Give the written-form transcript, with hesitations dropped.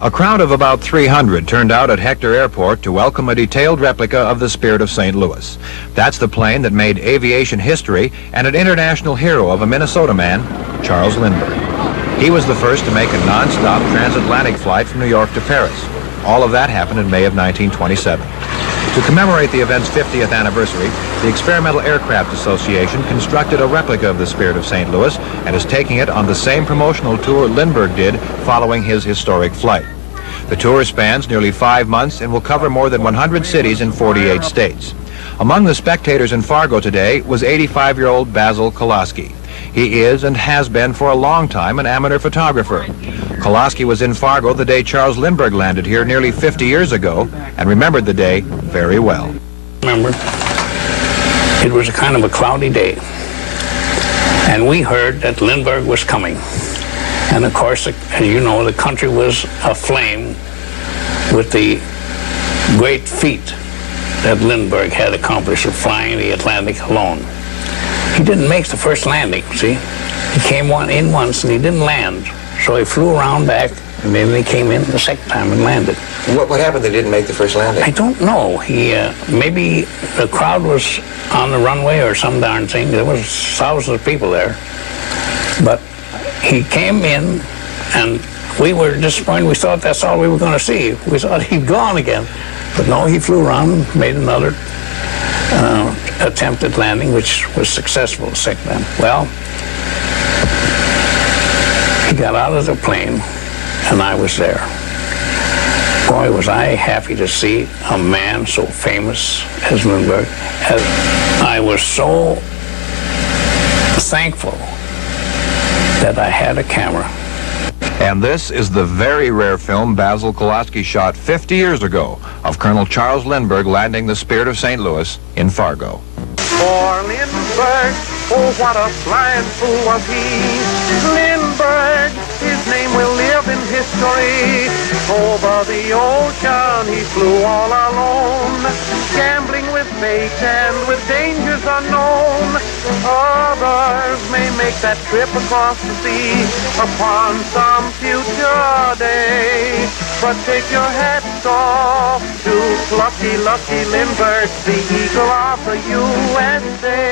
A crowd of about 300 turned out at Hector Airport to welcome a detailed replica of the Spirit of St. Louis. That's the plane that made aviation history and an international hero of a Minnesota man, Charles Lindbergh. He was the first to make a non-stop transatlantic flight from New York to Paris. All of that happened in May of 1927. To commemorate the event's 50th anniversary, the Experimental Aircraft Association constructed a replica of the Spirit of St. Louis and is taking it on the same promotional tour Lindbergh did following his historic flight. The tour spans nearly 5 months and will cover more than 100 cities in 48 states. Among the spectators in Fargo today was 85-year-old Basil Kolaski. He is and has been for a long time an amateur photographer. Kolaski was in Fargo the day Charles Lindbergh landed here nearly 50 years ago and remembered the day very well. Remember, it was a kind of a cloudy day, and we heard that Lindbergh was coming. And of course, as you know, the country was aflame with the great feat that Lindbergh had accomplished of flying the Atlantic alone. He didn't make the first landing, see? He came in once and he didn't land. So he flew around back, and then he came in the second time and landed. What happened they didn't make the first landing? I don't know. Maybe the crowd was on the runway or some darn thing. There was thousands of people there. But he came in, and we were disappointed. We thought that's all we were going to see. We thought he'd gone again. But no, he flew around and made another attempt at landing, which was successful the second time. Well, he got out of the plane, and I was there. Boy, was I happy to see a man so famous as Lindbergh. I was so thankful that I had a camera. And this is the very rare film Basil Kolaski shot 50 years ago of Colonel Charles Lindbergh landing the Spirit of St. Louis in Fargo. For Lindbergh, oh what a flying fool was he. Lindbergh, his name will live in history. Over the ocean he flew all alone, gambling with fate and with dangers unknown. Others may make that trip across the sea upon some future day. But take your hats off to lucky Lindbergh, the eagle of the USA.